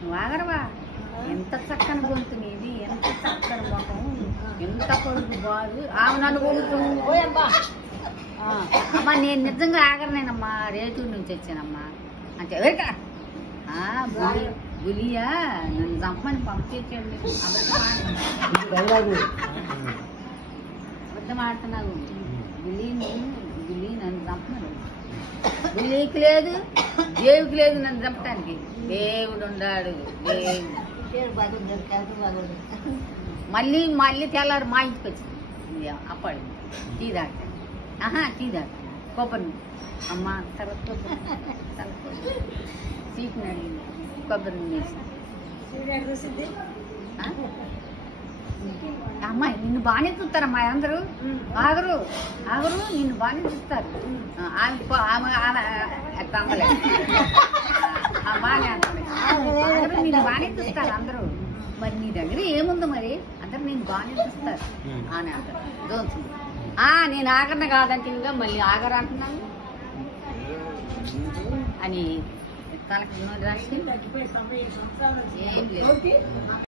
నువ్వు ఆగరవా? ఎంత చక్కని గొంతు నీది, ఎంత చక్కని ముఖం, ఎంత కొడుకు బాగు. ఆమె నన్ను కొడుతుంది. అమ్మా నేను నిజంగా ఆగరనేనమ్మా, రేటూరు నుంచి వచ్చానమ్మా అంటే ఎవరికా గులియా నన్ను చంపమని పంపించాడు. అబద్ధం ఆడుతున్నావు. గులి నన్ను చంపమను. గులికి లేదు, దేవుకి లేదు నన్ను చంపటానికి. దేవుడు ఉన్నాడు. మళ్ళీ మళ్ళీ తెల్లారు మా ఇంటికి వచ్చింది. అప్పుడు టీ తాగుతాను. టీ తాగుతాను కొబ్బరి. అమ్మ తర్వాత చీకుని అడిగింది కొబ్బరి వేసి. అమ్మాయి నిన్ను బాగానే చూస్తారమ్మా అందరూ. ఆగరు ఆగరు నిన్ను బాగానే చూస్తారు. బాగానే అంటారు. నిన్ను బాగానే చూస్తారు అందరూ. మరి నీ దగ్గర ఏముంది మరి? అందరు నేను బాగానే చూస్తారు అని అంటారు. దోన్స్ నేను ఆగరణ కాదంటే ఇంకా మళ్ళీ ఆగరు అంటున్నాను అని తనకు రాసి ఏం లేదు.